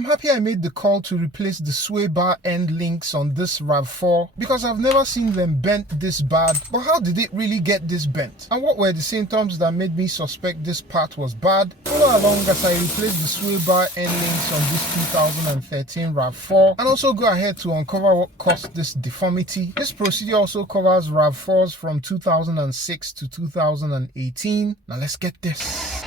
I'm happy I made the call to replace the sway bar end links on this Rav4 because I've never seen them bent this bad. But how did it really get this bent? And what were the symptoms that made me suspect this part was bad? Follow along as I replace the sway bar end links on this 2013 Rav4 and also go ahead to uncover what caused this deformity. This procedure also covers Rav4s from 2006 to 2018. Now let's get this.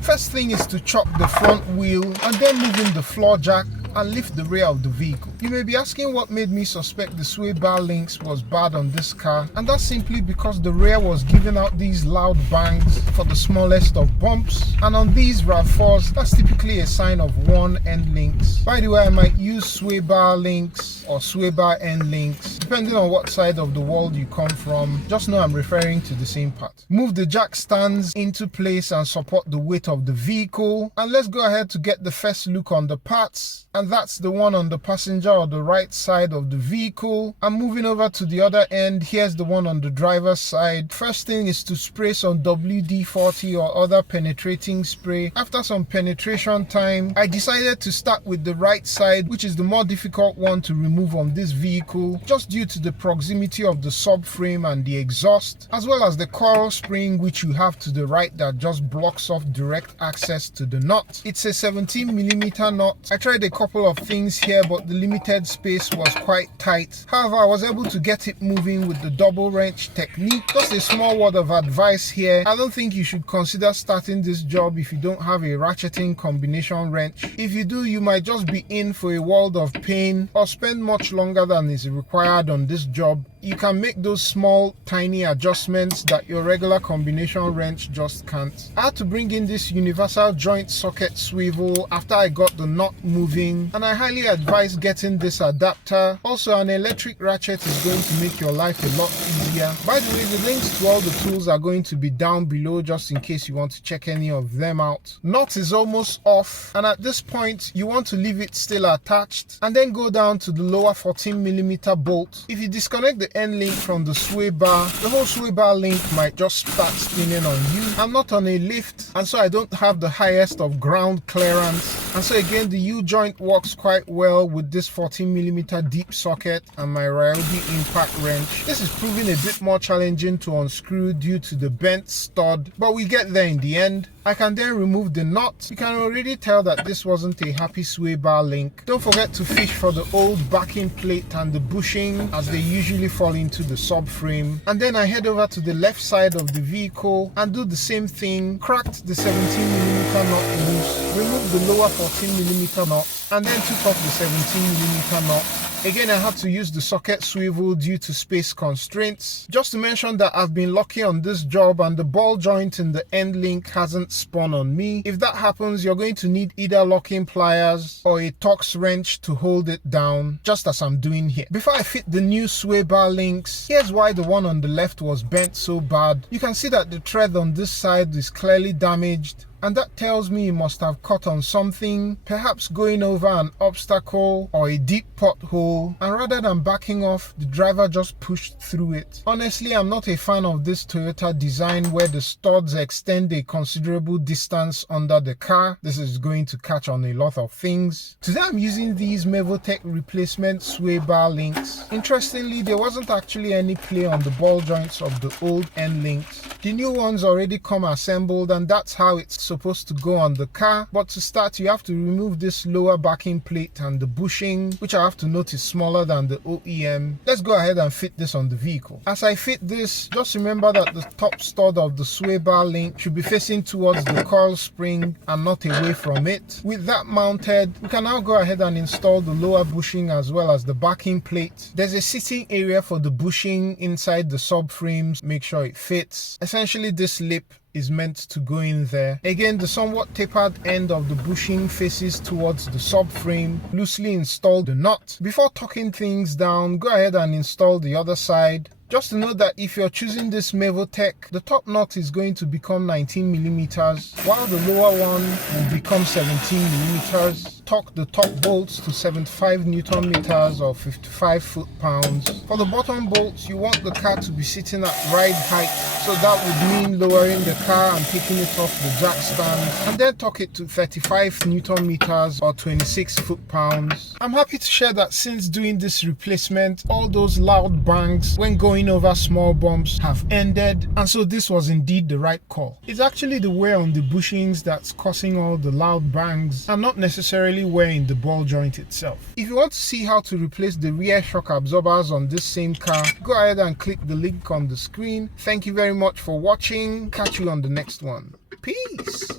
First thing is to chop the front wheel and then move in the floor jack and lift the rear of the vehicle. You may be asking what made me suspect the sway bar links was bad on this car, and that's simply because the rear was giving out these loud bangs for the smallest of bumps, and on these Rav4s that's typically a sign of worn end links. By the way, I might use sway bar links or sway bar end links depending on what side of the world you come from. Just know I'm referring to the same part. Move the jack stands into place and support the weight of the vehicle, and let's go ahead to get the first look on the parts, and that's the one on the passenger or the right side of the vehicle. I'm moving over to the other end. Here's the one on the driver's side. First thing is to spray some WD-40 or other penetrating spray. After some penetration time, I decided to start with the right side, which is the more difficult one to remove on this vehicle, just due to the proximity of the subframe and the exhaust, as well as the coil spring which you have to the right that just blocks off direct access to the nut. It's a 17mm nut. I tried a couple of things here, but the limited space was quite tight. However, I was able to get it moving with the double wrench technique. Just a small word of advice here: I don't think you should consider starting this job if you don't have a ratcheting combination wrench. If you do, you might just be in for a world of pain or spend much longer than is required on this job. You can make those small tiny adjustments that your regular combination wrench just can't. I had to bring in this universal joint socket swivel after I got the nut moving, and I highly advise getting this adapter. Also, an electric ratchet is going to make your life a lot easier. By the way, the links to all the tools are going to be down below just in case you want to check any of them out. Nut is almost off, and at this point you want to leave it still attached and then go down to the lower 14mm bolt. If you disconnect the end link from the sway bar, the whole sway bar link might just start spinning on you. I'm not on a lift, and so I don't have the highest of ground clearance, and so again the U-joint works quite well with this 14mm deep socket and my Ryobi impact wrench. This is proving a bit more challenging to unscrew due to the bent stud, but we get there in the end. I can then remove the nut. You can already tell that this wasn't a happy sway bar link. Don't forget to fish for the old backing plate and the bushing, as they usually fall into the subframe. And then I head over to the left side of the vehicle and do the same thing. Cracked the 17mm nut loose, remove the lower 14mm nut, and then took off the 17mm nut. Again, I had to use the socket swivel due to space constraints. Just to mention that I've been lucky on this job and the ball joint in the end link hasn't spun on me. If that happens, you're going to need either locking pliers or a Torx wrench to hold it down, just as I'm doing here. Before I fit the new sway bar links, here's why the one on the left was bent so bad. You can see that the tread on this side is clearly damaged, and that tells me it must have caught on something, perhaps going over an obstacle or a deep pothole, and rather than backing off, the driver just pushed through it. Honestly, I'm not a fan of this Toyota design where the studs extend a considerable distance under the car. This is going to catch on a lot of things. Today I'm using these Mevotech replacement sway bar links. Interestingly, there wasn't actually any play on the ball joints of the old end links. The new ones already come assembled, and that's how it's supposed to go on the car. But to start, you have to remove this lower backing plate and the bushing, which I have to note is smaller than the OEM. Let's go ahead and fit this on the vehicle. As I fit this, just remember that the top stud of the sway bar link should be facing towards the coil spring and not away from it. With that mounted, we can now go ahead and install the lower bushing as well as the backing plate. There's a sitting area for the bushing inside the subframes. Make sure it fits. Essentially, this lip is meant to go in there. Again, the somewhat tapered end of the bushing faces towards the subframe. Loosely install the nut. Before tucking things down, go ahead and install the other side. Just to note that if you're choosing this Mevotech, the top nut is going to become 19mm, while the lower one will become 17mm. torque the top bolts to 75 Newton meters or 55 foot-pounds. For the bottom bolts, you want the car to be sitting at ride height, so that would mean lowering the car and taking it off the jack stand, and then torque it to 35 Newton meters or 26 foot-pounds. I'm happy to share that since doing this replacement, all those loud bangs when going over small bumps have ended, and so this was indeed the right call. It's actually the wear on the bushings that's causing all the loud bangs and not necessarily wear in the ball joint itself. If you want to see how to replace the rear shock absorbers on this same car, go ahead and click the link on the screen. Thank you very much for watching. Catch you on the next one. Peace.